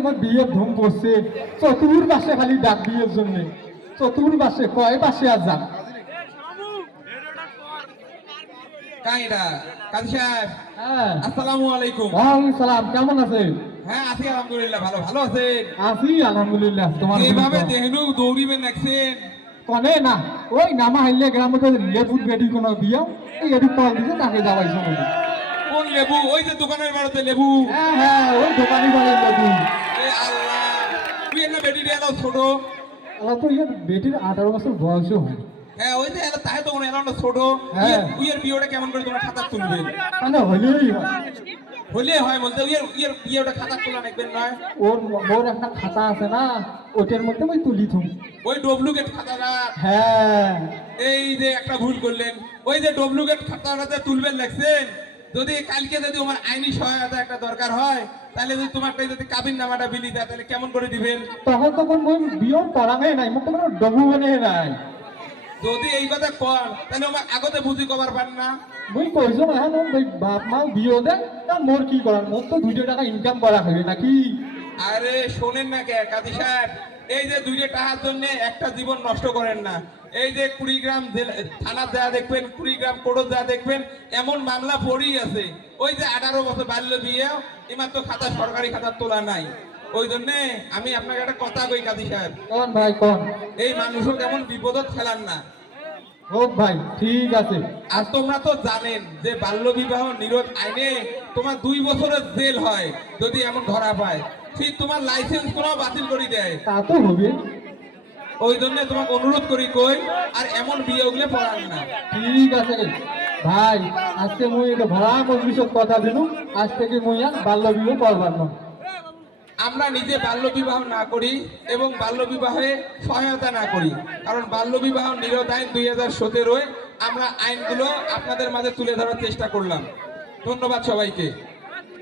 আমার বিয়ের ধুম পড়ছে চতুর পাশে খালি ডাক বিয়ের জন্য। চতুর পাশে কয় পাশে আর যান? হ্যাঁ। আসসালামু আলাইকুম। সালাম কেমন আছে হ্যাঁ আছি আলহামদুলিল্লাহ ভালো ভালো আছেন? আছি আলহামদুলিল্লাহ তোমার এভাবে দুধ দেহনু দৌড়িবেন দেখছেন কনে না ওই নামা হাইলে গ্রামে তো লেবুর এই দিছে তাকে কোন লেবু? ওই যে দোকানের বাড়িতে লেবু। হ্যাঁ হ্যাঁ ছোট। তো ইয়ে বেটির আঠারো বছর বয়সও হয় হ্যাঁ ওই যে তাই তো ছোট। উইয়ের বিয়েটা কেমন করে তোমরা খাতা তুলবেন মানে হলেই হলে হয় বলতে উইয়ের উইয়ের বিয়েটা খাতা তোলা দেখবেন নয় ওর ওর একটা খাতা আছে না ওটার মধ্যে ওই তুলি থুম। ওই ডুপ্লিকেট খাতাটা? হ্যাঁ। এই যে একটা ভুল করলেন। ওই যে ডুপ্লিকেট খাতাটাতে তুলবেন লেখছেন যদি কালকে যদি আমার আইনি সহায়তা একটা দরকার হয় তাহলে যদি তোমার যদি কাবিন নামাটা বিলি দেয় তাহলে কেমন করে দিবেন? তখন তখন মই বিয়র করাঙে নাই মোক কোনো ডবু মানে নাই। যদি এই কথা কর তাহলে আমার আগতে বুঝি কবার পার না? মই কৈছো না হ্যাঁ ওই বাপ মা বিয়ে দে তা মোর কি করার মোর তো দুইটা টাকা ইনকাম করা হবে নাকি? আরে শোনেন না কে কাজী সাহেব। এই যে দুইটা টাকার জন্য একটা জীবন নষ্ট করেন না। এই যে কুড়িগ্রাম গ্রাম থানা দেয়া দেখবেন কুড়িগ্রাম কোর্ট দেয়া দেখবেন এমন মামলা পড়েই আছে। ওই যে আঠারো বছর বাল্য বিয়ে এবার তো খাতা সরকারি খাতা তোলা নাই। ওই জন্যে আমি আপনাকে একটা কথা কই কাজী সাহেব। ভাই কোন? এই মানুষও কেমন বিপদত ফেলান না। হোক ভাই ঠিক আছে। আর তোমরা তো জানেন যে বাল্য বিবাহ নিরোধ আইনে তোমার দুই বছরের জেল হয় যদি এমন ধরা পায়। ঠিক তোমার লাইসেন্স কোনো বাতিল করে দেয়। তা তো হবে। ওই জন্য তোমাকে অনুরোধ করি কই আর এমন বিয়ে ওগুলো পড়ান না। ঠিক আছে ভাই আজকে মুই এটা ভাড়া মজলিসত কথা দিলু আজ থেকে মুই আর বাল্য বিবাহ করবার না আমরা নিজে বাল্যবিবাহ না করি এবং বাল্যবিবাহে সহায়তা না করি। কারণ বাল্যবিবাহ নিরোধ আইন দুই হাজার সতেরোয় আমরা আইনগুলো আপনাদের মাঝে তুলে ধরার চেষ্টা করলাম। ধন্যবাদ সবাইকে।